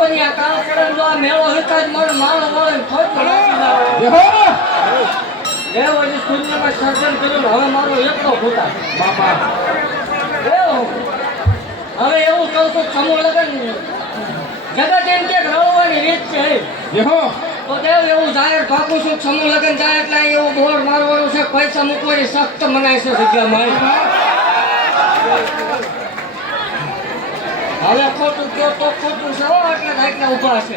છપનિયા કાળ કરે જો મેળો હતા જ મને મારો મળે ખોટો દેવજી શૂન્યમાં સર્જન કર્યું હવે મારો એકલો ભૂતા બાપા હવે એવું કહું છું સમૂહ લગન જગત એમ કે રળવાની રીત છે તો દેવ એવું જાહેર ભાગું છું સમૂહ લગન જાય એટલે એવું બોર્ડ મારવાનું છે પૈસા મૂકવાની સખ્ત મનાય છે જગ્યામાં હવે ખોટું કયો તો ખોટું છે એટલે કાંઈકના ઉભા છે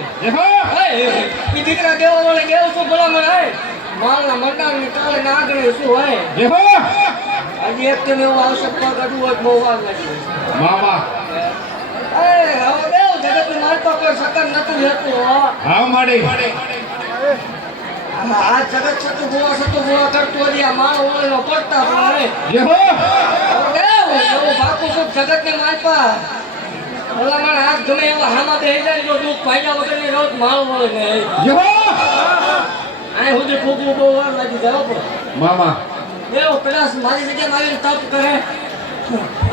એ દીકરા દેવો વળે દેવ છું ભલામણ હે માલના મંડાણની કાલે નાગણી શું હોય હજી એક તેમ એવું આવશે પગ અડવું હોય બહુ વાર લાગી મામા હવે દેવ જગતની માનતા કોઈ સકન નતું રહેતું હા માડી આ જગત છતું ભૂવા કરતું હતી આ માળ ઓળીનો પડતા પણ દેવ એવું બાપુ શું જગતને માનપા ભલામણ હાથ ગમે એવા હામાં બેસી જાય જો દુઃખ ભાગ્યા વગરની રોજ માળ વળે ને આ સુધી ફૂગવું બહુ વાર લાગી જાય મામા એવું કદાચ મારી જગ્યાએ મારી તપ કરે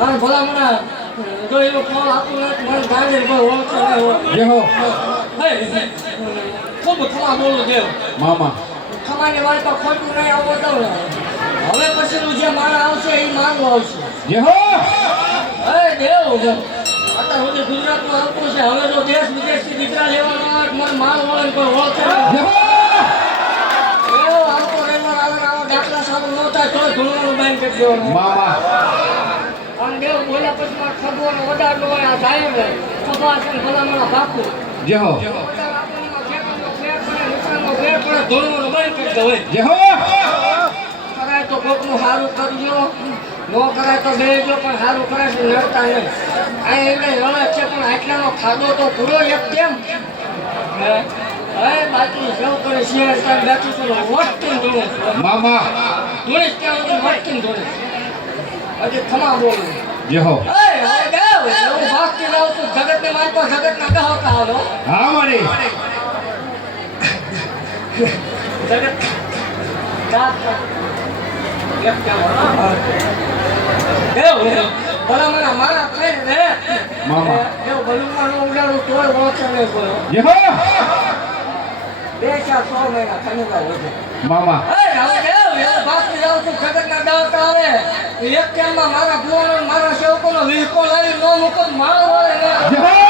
અને ભલામણ જો એવો ફોન આપું મને ગાંધે કોઈ ઓળખે નહીં ખૂબ ખમા બોલું દેવ મામા ખમાની મારી પર ખોટું નહીં આવો દઉં હવે પછીનું જે મારા આવશે એ મારું આવશે દેવ અત્યાર સુધી ગુજરાતમાં આવતું છે હવે જો દેશ વિદેશથી દીકરા લેવાનો આવે મને માલ વળે કોઈ ઓળખે આવતો રહેવાનો આવે આવા દાખલા સારું ન થાય તો ઘણવાનું બાઈન કરી દેવાનું મામા અને દેવ બોલ્યા પછી મારે ખબવાનો વધારનો હોય આ જાય ને ખબા છે ભલામણા બાપુ ધોળવાનું બાઈન કરી દે કરાય તો કોકનું સારું કરજો ન કરાય તો બેજો પણ સારું કરે છે નડતા નહીં આ એટલે રણે છે પણ આટલાનો ખાધો તો પૂરો એક કેમ હવે બાકી સૌ કરે શેર ત્યાં બેઠું છું વસ્તી ધોણે મામા ધોણીશ ત્યાં સુધી વસ્તી ધોણે હજી ખમા બોલું દેવ હું ભાગતી રહું છું જગતને માનતો જગતના કહાવતા હાલો હા માડી જગત ભલામણા મારા થઈ રે મામા એવું ભલું ઉડાડું તોય ઓછો નહીં બોલો 2-4 મહિના ખનીવા વધે મામા બાકી જાઉં છું જગતના દાવતા આવે એક ટાઈમમાં મારા ભુવાનો મારા સેવકોનો વિહકો લાવી ન મૂકો મારો વળે